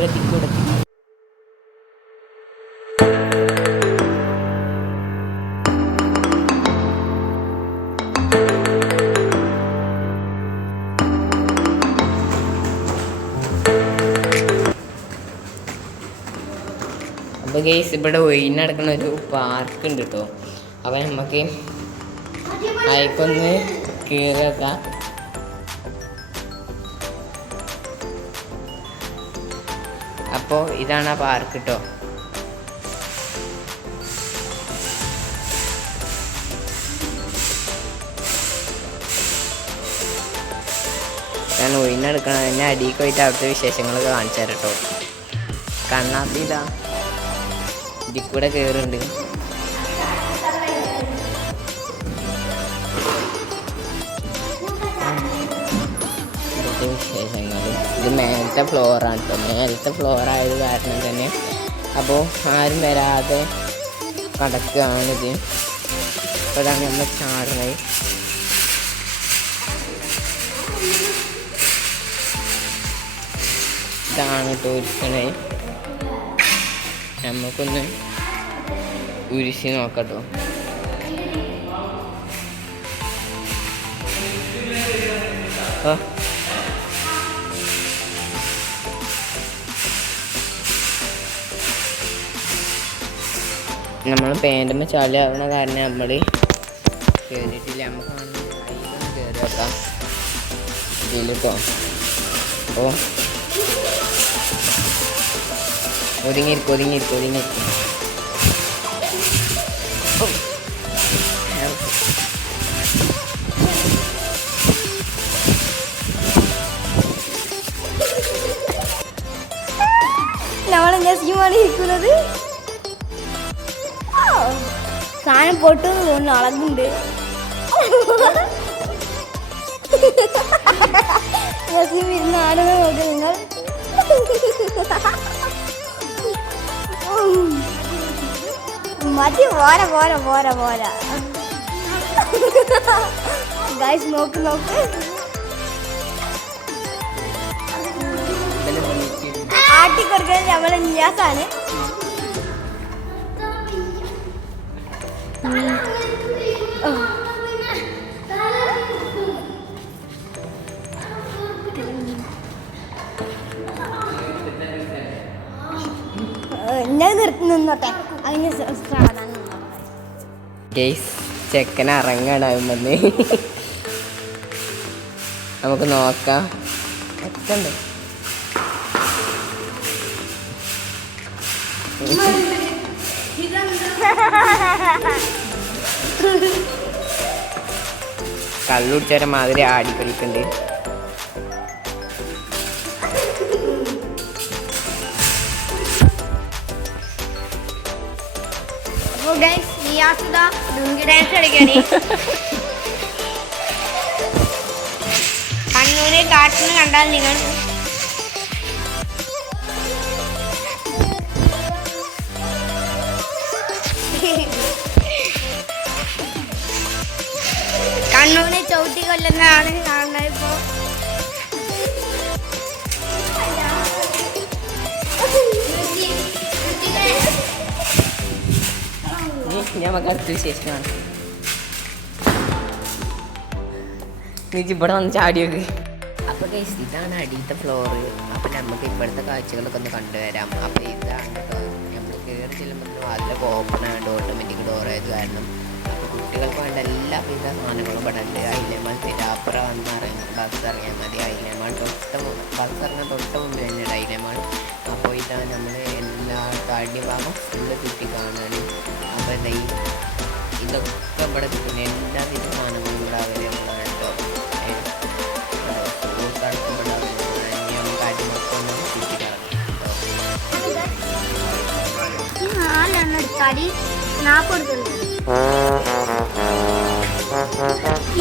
തിക്കൂടെ തിക്കൂടെ അപ്പോൾ ഗെയ്സ് ഇവിടെ ഒഴിഞ്ഞടക്കുന്ന ഒരു പാർക്ക് ഉണ്ട് കേട്ടോ. അപ്പോൾ നമുക്ക് അയക്കൊന്ന് കയറിയേക്കാം. അപ്പോൾ ഇതാണ് ആ പാർക്ക് കേട്ടോ. ഞാൻ ഒഴിഞ്ഞെടുക്കണം. എന്നെ അടിയിൽ പോയിട്ട് അവിടുത്തെ വിശേഷങ്ങളൊക്കെ കാണിച്ചു തരാം കേട്ടോ. കണ്ണാത്തി ഇതാ ഇതിൽ കൂടെ കയറുന്നുണ്ട്. വിശേഷങ്ങൾ ഇത് മേലത്തെ ഫ്ലോറാണ് കേട്ടോ. മേലത്തെ ഫ്ലോറായത് കാരണം തന്നെ അപ്പോൾ ആരും വരാതെ കടക്കുകയാണിത്. അപ്പോൾ ഇതാണ് നമ്മൾ ചാടുന്നത്. ഇതാണ് കേട്ടോ ഇരിക്കണേ. നമുക്കൊന്ന് ഉരുശി നോക്കട്ടോ. നമ്മൾ പാൻറ്റുമ്പോൾ ചളിയാവുന്ന കാരണം നമ്മൾ കയറിയിട്ടില്ല. നമുക്ക് അതിലൊന്ന് കയറി വെക്കാം ഇതിലിട്ടോ. അപ്പോൾ ഒതുങ്ങിയിരിക്കും. നമ്മളെന്താ സ്കീമാണ് ഇരിക്കുന്നത്. സാധനം പൊട്ടുമെന്ന് തോന്നുന്നു. അളകുണ്ട്. ഇരുന്ന് ആടുന്ന നോക്കി നിങ്ങൾ. മതി. പോരാ ഗൈസ് നോക്ക് ആട്ടിക്കൊടുക്കാൻ നമ്മളെ നിയാസാണ്. ഞാൻ നിന്നോട്ടെ. അതിന് ചെക്കൻ ഇറങ്ങാനാവുമെന്ന് നമുക്ക് നോക്കാം. എത്തണ്ട് കള്ളുടിച്ചവരെ മാതിരി ആടിക്കളിക്കുന്നുണ്ട്. കണ്ണൂര് കാട്ടിന് കണ്ടാൽ നിങ്ങൾ കണ്ണൂരിനെ ചവിട്ടി കൊല്ലുന്നതാണ് കാണുന്നത്. ഇപ്പോൾ നമുക്ക് അടുത്ത വിശേഷമാണ്. ഇവിടെ വന്ന് ചാടിയൊക്കെ. അപ്പോൾ ഗൈസ് ഇതാണ് അടിയത്തെ ഫ്ലോറ്. അപ്പോൾ നമുക്ക് ഇപ്പോഴത്തെ കാഴ്ചകളൊക്കെ ഒന്ന് കണ്ടുവരാം. അപ്പോൾ ഇതാണ് കേട്ടോ. നമ്മൾ കയറി ചെല്ലുമ്പോൾ വാതിലൊക്കെ ഓപ്പൺ ആയിട്ട് ഓട്ടോമാറ്റിക് ഡോറായത് കാരണം കുട്ടികൾക്ക് വേണ്ട എല്ലാവിധ സാധനങ്ങളും ഇവിടെ ഉണ്ട്. അയിലേമാൾ തിരാപ്പുറ ബസ് ഇറങ്ങിയാൽ മതി. അയിലേമാൾ ബസ് ഇറങ്ങാൻ തൊട്ട് മുമ്പ് തന്നെയാണ് അയിലേമാൾ. അപ്പോൾ ഇതാണ് നമ്മൾ എല്ലാ കാടിഭാഗം ഫുള്ള് ചുറ്റി കാണാൻ. അപ്പോൾ ഇതൊക്കെ ഇവിടെ കിട്ടുന്ന എല്ലാവിധ സാധനങ്ങളും ഇവിടെ അവൈലബിൾ ആണ് കേട്ടോ. ഫ്രൂട്ട്സ് അടക്കം ഇവിടെ അവൈലബിൾ ആണ്. ഇനി നമുക്ക് അടിമൊക്കെ ഒന്ന് ചുറ്റി കാണാം.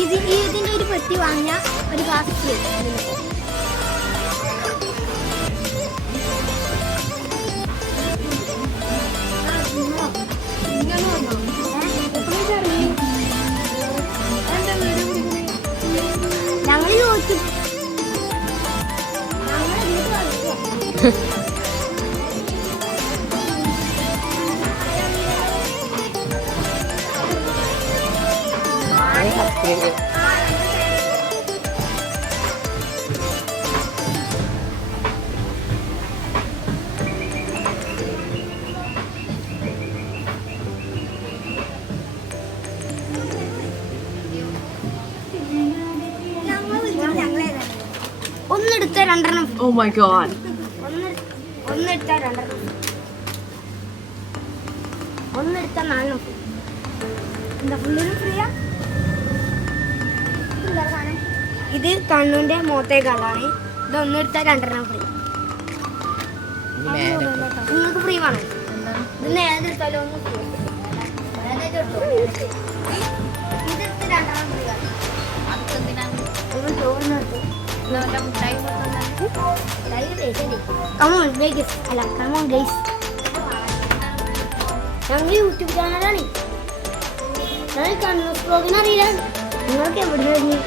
ഇതിന്റെ ഒരു പെട്ടി വാങ്ങിയ ഒരു ഗ്ലാസ് ഞങ്ങൾ ചോദിച്ചു ഒന്നെടുത്ത രണ്ടെണ്ണം Oh my god. ഒന്നെടുത്ത രണ്ടെണ്ണം ഒന്നെടുത്ത 4 എന്താ ഫുള്ളിനും ഫ്രീയാ. ഇത് കണ്ണൂന്റെ മോത്തേക്കാളാണ്. ഇത് ഒന്നെടുത്ത 2 ഫ്രീ. നിങ്ങൾക്ക് ഫ്രീ വേണം. ഇത് ഏതെടുത്താലും ഒന്ന് ഫ്രീ. ഇതെടുത്ത് 2 ഫ്രീ ആണ്. ഞങ്ങൾ യൂട്യൂബ് ചാനലാണ്. ഞാൻ കണ്ണൂർ ബ്ലോഗിന് അറിയില്ല. നിങ്ങൾക്ക് എവിടെ കഴിഞ്ഞു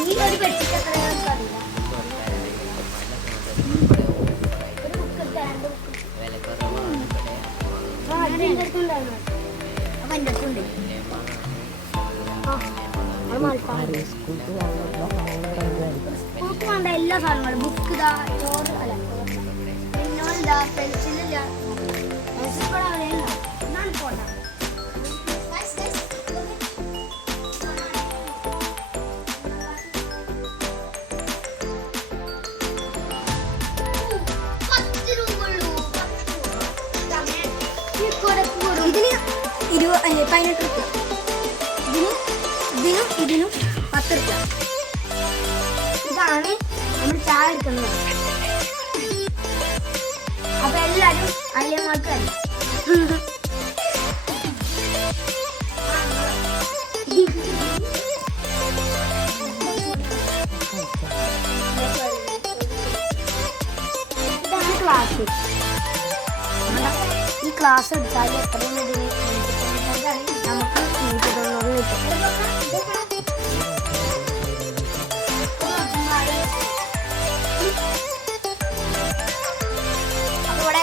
ഈ ഒരു പെട്ടിക്ക് എത്രയാണെന്ന് അറിയില്ല. സ്കൂൾക്ക് വേണ്ട എല്ലാ സാധനങ്ങളും ബുക്ക് ഇതാ, ചോറ് അല്ല പിന്നോളിതാ, പെൻസിലില്ല, ഇതാണ് പോണ്ട. ഇതിന് 18 രൂപ. ഇതിനും 10 രൂപ. ഇതാണ് നമ്മൾ ചായ എടുക്കുന്നത്. അപ്പൊ എല്ലാരും അയ്യന്മാർക്കല്ല. ഇതാണ് ക്ലാസ്. ഈ ക്ലാസ് എടുത്താൽ എത്രയും നമുക്ക് 190 കിട്ടും. അപ്പോൾ ഇവിടെ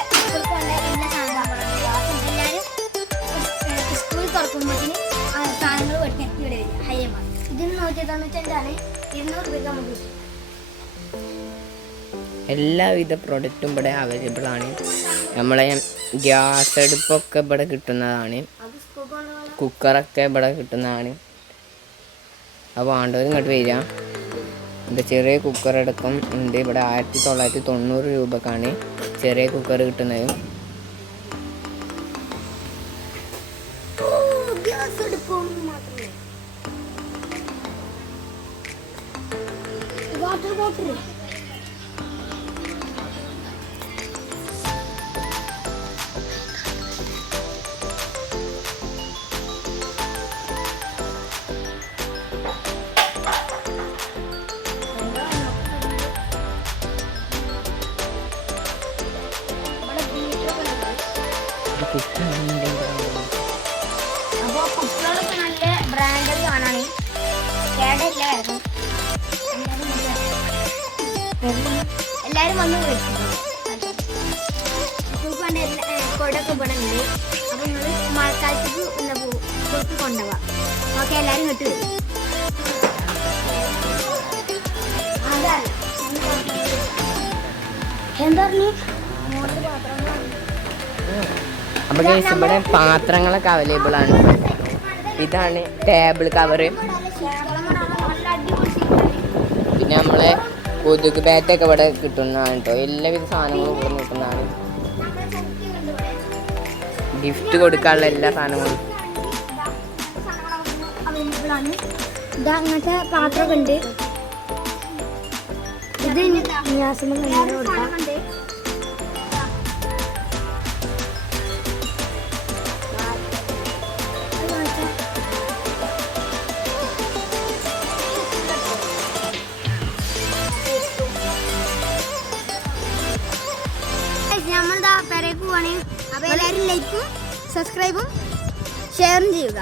എല്ലാ സാധനങ്ങളും സ്കൂൾ തുറക്കുമ്പോഴത്തേന് സാധനങ്ങൾ ഇവിടെ വരും. ഹൈയമ്മ ഇതിന് 195 200 രൂപ നമുക്ക് കിട്ടും. എല്ലാവിധ പ്രൊഡക്റ്റും ഇവിടെ അവൈലബിൾ ആണ്. നമ്മളെ ഗ്യാസ് അടുപ്പൊക്കെ ഇവിടെ കിട്ടുന്നതാണ്. കുക്കറൊക്കെ ഇവിടെ കിട്ടുന്നതാണ്. അപ്പോൾ വേണ്ടവർ ഇങ്ങോട്ട് വരിക. ഇത് ചെറിയ കുക്കർ അടക്കം ഉണ്ട് ഇവിടെ. 1990 രൂപക്കാണ് ചെറിയ കുക്കർ കിട്ടുന്നത്. വാട്ടർ ബോട്ടിൽ അപ്പോൾ കുട്ടികളൊക്കെ നല്ല ബ്രാൻഡഡ് കാണാണ്. കേടല്ല കാരണം എല്ലാവരും വന്ന് വിളിക്കുന്നത്. കുട്ടികൾക്ക് വേണ്ട കൊടൊക്കെ ഇവിടെ ഉണ്ട്. അപ്പോൾ നിങ്ങൾ മഴക്കാലത്തേക്ക് കുറിച്ച് കൊണ്ടുപോവാം. ഓക്കെ, എല്ലാവരും ഇങ്ങോട്ട് വരും. എന്താ പറഞ്ഞു അപ്പോൾ ഗൈസ് ഇവിടെ പാത്രങ്ങളൊക്കെ അവൈലബിൾ ആണ്. ഇതാണ് ടേബിൾ കവറ്. പിന്നെ നമ്മളെ കൊതുക് ബാറ്റൊക്കെ ഇവിടെ കിട്ടുന്നതാണ് കേട്ടോ. എല്ലാവിധ സാധനങ്ങളും ഇവിടെ കിട്ടുന്നതാണ്. ഗിഫ്റ്റ് കൊടുക്കാനുള്ള എല്ലാ സാധനങ്ങളും അവൈലബിൾ ആണ്. ഇതാ അങ്ങനത്തെ പാത്രമൊക്കെ ഉണ്ട്. ഇത് ന്യാസമ കൊടുക്കാം. നമ്മളിതാ പെരേക്ക് പോവാണ്. അപ്പോൾ എല്ലാവരും ലൈക്കും സബ്സ്ക്രൈബും ഷെയറും ചെയ്യുക.